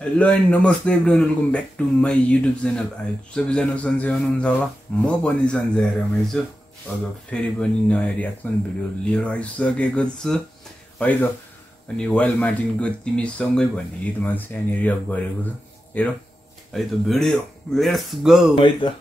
Hello and namaste everyone, welcome back to my YouTube channel. सबैजना सन्चै हुनुहुन्छ होला, म पनि सन्चै रमै छु। अब फेरि पनि नयाँ रियाक्सन भिडियो लिएर आइसकेको छु है त। अनि वाइल्ड मार्टिनको तिमीसँगै भन्ने गीतमा चाहिँ अनि रियाक्ट गरेको छु। हेरौँ है त भिडियो, लेट्स गो है त।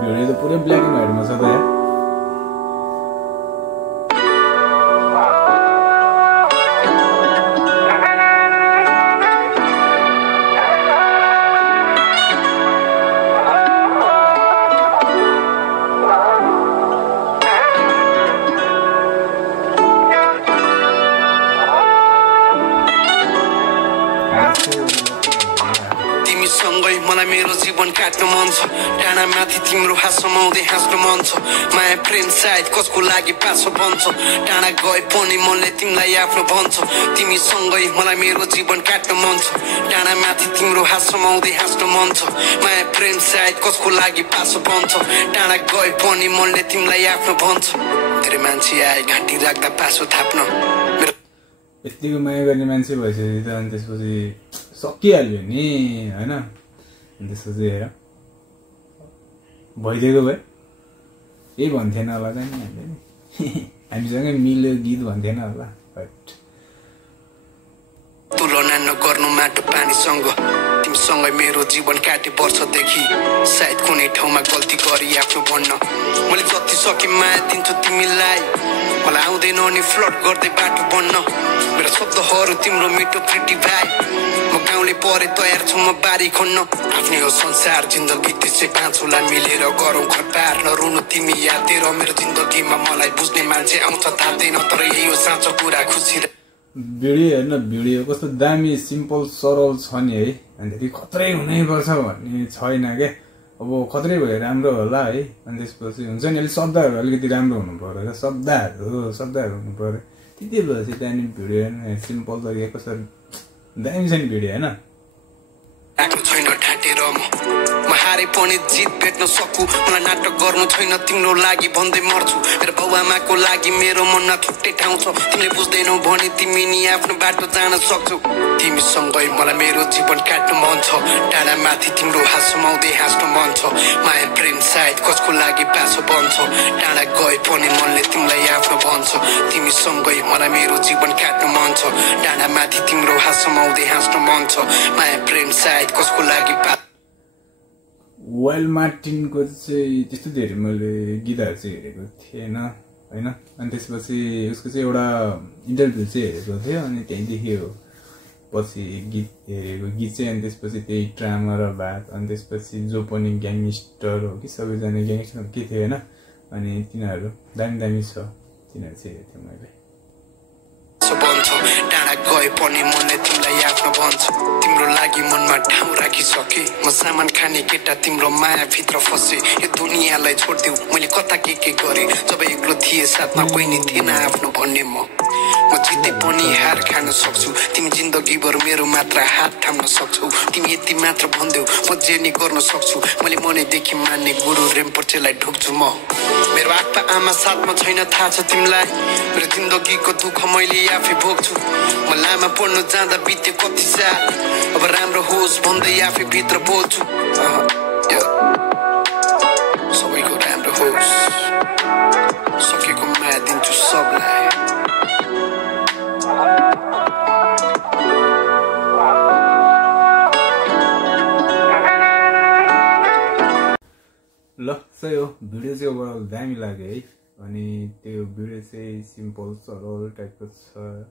भिडियो त पुरै ब्ल्याक एन्ड व्हाइटमा छ त यार। तिमीसँगै मलाई मेरो जीवन काट्नु मन छ, डाँडा माथि तिम्रो हात समाउँदै हाँस्नु मन छ। माया प्रेम सायद कसको लागि पासो बन्छ, डाँडा गए पनि मनले तिमीलाई आफ्नो भन्छ। तिमीसँगै मलाई मेरो जीवन काट्नु मन छ, डाँडा माथि तिम्रो हात समाउँदै हाँस्नु मन छ। माया प्रेम सायद कसको लागि पासो बन्छ, डाँडा गए पनि मनले तिमीलाई आफ्नो भन्छ। धेरै मान्छे आए घाँटी राख्दा पासो थाप्न, यतिको माया गर्ने मान्छे भइसकेपछि त अनि त्यसपछि सकिहाल्यो नि होइन। अनि त्यसपछि हेर भइदिएको भए यही भन्थेन होला चाहिँ हामीले नि हामीसँगै मिल्यो गीत भन्थेन होला। बट तुलना नगर्नु माटो पानीसँग, तिमीसँगै मेरो जीवन काटे वर्षदेखि। सायद कुनै ठाउँमा गल्ती गरी आफ्नो भन्न, मैले जति सके माया दिन्छु तिमीलाई। मलाई आउँदैन नि फ्लट गर्दै बाटो बन्न, मेरो शब्दहरू तिम्रो मिठो प्रिटी भाइ। म गाउँले परे तयार छु म बारी खन्न, आफ्नै हो संसार जिन्दगी त्यसै पाँचौँलाई मिलेर गरौँ खतबार। नरुनु तिमी यादेर मेरो जिन्दगीमा, मलाई बुझ्ने मान्छे आउँछ थाल्दैन, तर यही हो साँचो कुरा खुसी। भिडियो हेर्न, भिडियो कस्तो दामी सिम्पल सरल छ नि है। अनि खत्रै हुनैपर्छ भन्ने छैन क्या। अब खत्रै भयो राम्रो होला है। अनि त्यसपछि हुन्छ नि अलिक शब्दहरू अलिकति राम्रो हुनु पर्यो, शब्दहरू हुनु पर्यो। त्यति भएपछि त्यहाँनिर भिडियो हेर्नु सिम्पल तरिका कस्तो दामी छ नि भिडियो होइन। छैन ठाटेर म हारे पनि जित भेट्न सकु, मलाई नाटक गर्नु छैन तिम्रो लागि भन्दै मर्छु। मेरो बाउआमाको लागि मेरो मनमा छुट्टै ठाउँ छ, तिमीले बुझ्दैनौ भने तिमी नि आफ्नो बाटो जान सक्छौ। तिमीसँगै मलाई मेरो जीवन काट्नु मन छ, डाँडा माथि तिम्रो हात समाउँदै हाँस्नु मन छ। माया प्रेम सायद कसको लागि पासो बन्छ, डाँडा गए पनि मनले तिमीलाई आफ्नो भन्छ। तिमीसँगै मलाई मेरो जीवन काट्नु मन छ, डाँडा माथि तिम्रो हात समाउँदै हाँस्नु मन छ। माया प्रेम सायद कसको लागि वाइल्ड मार्टिनको चाहिँ त्यस्तो धेरै मैले गीतहरू चाहिँ हेरेको थिएन होइन। अनि त्यसपछि उसको चाहिँ एउटा इन्टरभ्यू चाहिँ हेरेको थियो, अनि त्यहीँदेखि हो पछि गीत हेरेको गीत चाहिँ। अनि त्यसपछि त्यही ड्रामा र बात, अनि त्यसपछि जो पनि ग्याङस्टर हो कि सबैजना ग्याङस्टर के थियो होइन। अनि तिनीहरू दामी दामी छ, तिनीहरू चाहिँ हेरेको थिएँ मैले। डाँडा गए पनि मनले तिमीलाई आफ्नो भन्छ, तिम्रो लागि मनमा ठाउँ राखिसके। म सामान खाने केटा तिम्रो माया भित्र फसे, यो दुनियाँलाई छोडिदेऊ मैले कता के गरेँ। जब एक्लो थिए साथमा कोही नि थिएन आफ्नो भन्ने, म जिते पनि हार खान सक्छु। तिमी जिन्दगीभर मेरो मात्र हात थाम्न सक्छौ, तिमी यति मात्र भन्देऊ म जे नि गर्न सक्छु। मैले मनैदेखि मान्ने गुरु रेम्पोचेलाई ढोक्छु म। मेरो आप्पा आमा साथमा छैन थाहा छ तिमीलाई, मेरो जिन्दगीको दुःख मैले आफै भोग्छु। म लामा पढ्नु जाँदा बिते कति साल, अब राम्रो होस् भन्दै आफै भित्र बोल्छु। सबैको राम्रो होस्, सकेको माया दिन्छु सबलाई। ल सही हो, भिडियो चाहिँ ओभरअल दामी लाग्यो है। अनि त्यो भिडियो चाहिँ सिम्पल सरल टाइपको छ,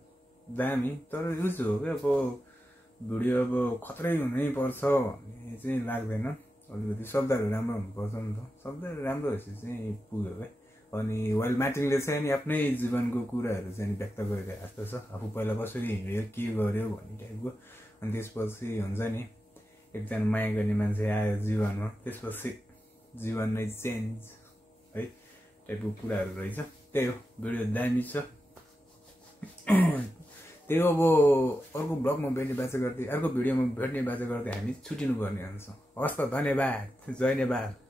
दामी। तर युज हो क्या, अब भिडियो अब खत्रै हुनैपर्छ भन्ने चाहिँ लाग्दैन। अलिकति शब्दहरू राम्रो हुनुपर्छ नि त, शब्दहरू राम्रो भएपछि चाहिँ पुग्यो क्या। अनि वाइल्ड मार्टिनले चाहिँ नि आफ्नै जीवनको कुराहरू चाहिँ व्यक्त गरिरहेको जस्तो छ, आफू पहिला कसरी हिँड्यो के गर्यो भन्ने टाइपको। अनि त्यसपछि हुन्छ नि एकजना माया गर्ने मान्छे आयो जीवनमा, त्यसपछि जीवन नै चेन्ज है टाइपको कुराहरू रहेछ। त्यही हो, भिडियो दामी छ। त्यो अब अर्को ब्लगमा भेट्ने बाचा गर्दै अर्को भिडियोमा भेट्ने बाचा गर्दै हामी छुटिनु पर्ने हुन्छ। हस् त, धन्यवाद, जय नेपाल।